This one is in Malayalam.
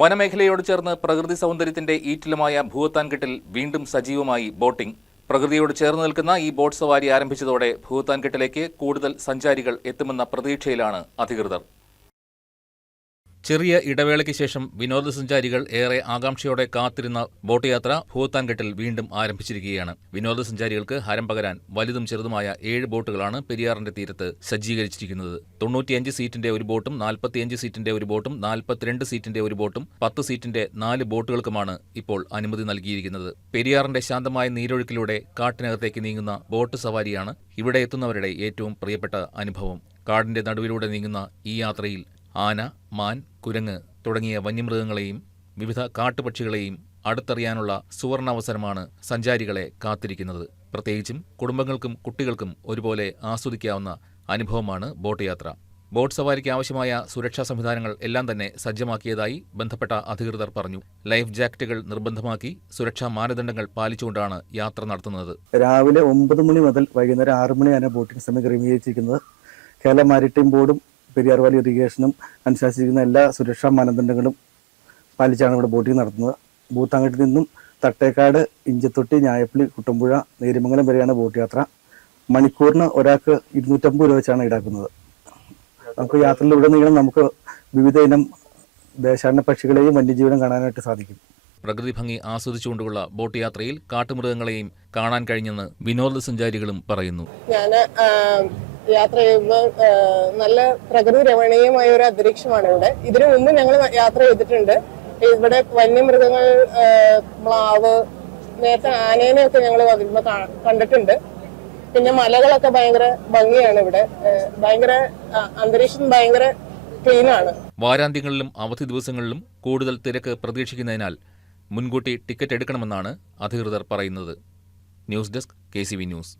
വനമേഖലയോട് ചേർന്ന് പ്രകൃതി സൗന്ദര്യത്തിന്റെ ഈറ്റിലുമായ ഭൂത്താൻകെട്ടിൽ വീണ്ടും സജീവമായി ബോട്ടിംഗ്. പ്രകൃതിയോട് ചേർന്ന് നിൽക്കുന്ന ഈ ബോട്ട് സവാരി ആരംഭിച്ചതോടെ ഭൂത്താൻകെട്ടിലേക്ക് കൂടുതൽ സഞ്ചാരികൾ എത്തുമെന്ന പ്രതീക്ഷയിലാണ് അധികൃതർ. ചെറിയ ഇടവേളയ്ക്ക് ശേഷം വിനോദസഞ്ചാരികൾ ഏറെ ആകാംക്ഷയോടെ കാത്തിരുന്ന ബോട്ട് യാത്ര ഭൂത്താൻകെട്ടിൽ വീണ്ടും ആരംഭിച്ചിരിക്കുകയാണ്. വിനോദസഞ്ചാരികൾക്ക് ഹരം പകരാൻ വലുതും ചെറുതുമായ 7 ബോട്ടുകളാണ് പെരിയാറിന്റെ തീരത്ത് സജ്ജീകരിച്ചിരിക്കുന്നത്. 95 സീറ്റിന്റെ ഒരു ബോട്ടും 45 സീറ്റിന്റെ ഒരു ബോട്ടും 42 സീറ്റിന്റെ ഒരു ബോട്ടും 10 സീറ്റിന്റെ 4 ബോട്ടുകൾക്കുമാണ് ഇപ്പോൾ അനുമതി നൽകിയിരിക്കുന്നത്. പെരിയാറിന്റെ ശാന്തമായ നീരൊഴുക്കിലൂടെ കാട്ടിനകത്തേക്ക് നീങ്ങുന്ന ബോട്ട് സവാരിയാണ് ഇവിടെ എത്തുന്നവരുടെ ഏറ്റവും പ്രിയപ്പെട്ട അനുഭവം. കാടിന്റെ നടുവിലൂടെ നീങ്ങുന്ന ഈ യാത്രയിൽ ആന, മാൻ, കുരങ്ങ് തുടങ്ങിയ വന്യമൃഗങ്ങളെയും വിവിധ കാട്ടുപക്ഷികളെയും അടുത്തറിയാനുള്ള സുവർണാവസരമാണ് സഞ്ചാരികളെ കാത്തിരിക്കുന്നത്. പ്രത്യേകിച്ചും കുടുംബങ്ങൾക്കും കുട്ടികൾക്കും ഒരുപോലെ ആസ്വദിക്കാവുന്ന അനുഭവമാണ് ബോട്ട് യാത്ര. ബോട്ട് സവാരിക്ക് ആവശ്യമായ സുരക്ഷാ സംവിധാനങ്ങൾ എല്ലാം തന്നെ സജ്ജമാക്കിയതായി ബന്ധപ്പെട്ട അധികൃതർ പറഞ്ഞു. ലൈഫ് ജാക്കറ്റുകൾ നിർബന്ധമാക്കി സുരക്ഷാ മാനദണ്ഡങ്ങൾ പാലിച്ചുകൊണ്ടാണ് യാത്ര നടത്തുന്നത്. രാവിലെ 9 മണി മുതൽ വൈകുന്നേരം 6 മണി വരെ ബോട്ടിംഗ് സമയം ക്രമീകരിച്ചിരിക്കുന്നത്. കേരള മാരിടൈം ബോർഡും പെരിയാർ വാലി ഇറിഗേഷനും അനുശാസിച്ചിരിക്കുന്ന എല്ലാ സുരക്ഷാ മാനദണ്ഡങ്ങളും പാലിച്ചാണ് ഇവിടെ ബോട്ടിംഗ് നടത്തുന്നത്. ഭൂത്താൻകെട്ടിൽ നിന്നും തട്ടേക്കാട്, ഇഞ്ചത്തൊട്ടി, ഞായപ്പള്ളി, കുട്ടമ്പുഴ, നേരിമംഗലം വരെയാണ് ബോട്ട് യാത്ര. മണിക്കൂറിന് ഒരാൾക്ക് 250 രൂപ വെച്ചാണ് ഈടാക്കുന്നത്. നമുക്ക് യാത്രയിലൂടെ നീളം നമുക്ക് വിവിധ ഇനം ദേശാടന പക്ഷികളെയും വന്യജീവികളും കാണാനായിട്ട് സാധിക്കും. പ്രകൃതി ഭംഗി ആസ്വദിച്ചുകൊണ്ടുള്ള ബോട്ട് യാത്രയിൽ കാട്ടുമൃഗങ്ങളെയും കാണാൻ കഴിഞ്ഞെന്ന് വിനോദസഞ്ചാരികളും പറയുന്നു. ഞാൻ യാത്ര ചെയ്യുമ്പോൾ നല്ല പ്രകൃതി രമണീയമായ ഒരു അന്തരീക്ഷമാണ് ഇവിടെ. ഇതിനു മുമ്പ് ഞങ്ങൾ യാത്ര ചെയ്തിട്ടുണ്ട്. ഇവിടെ വന്യമൃഗങ്ങൾ, മ്ലാവ്, നേരത്തെ ആനേനെയൊക്കെ ഞങ്ങൾ വരുമ്പോൾ കണ്ടിട്ടുണ്ട്. പിന്നെ മലകളൊക്കെ ഭയങ്കര ഭംഗിയാണ് ഇവിടെ. ഭയങ്കര അന്തരീക്ഷം ഭയങ്കര ക്ലീനാണ്. വാരാന്ത്യങ്ങളിലും അവധി ദിവസങ്ങളിലും കൂടുതൽ തിരക്ക് പ്രതീക്ഷിക്കുന്നതിനാൽ മുൻകൂട്ടി ടിക്കറ്റ് എടുക്കണമെന്നാണ് അധികൃതർ പറയുന്നത്. News desk KCV news.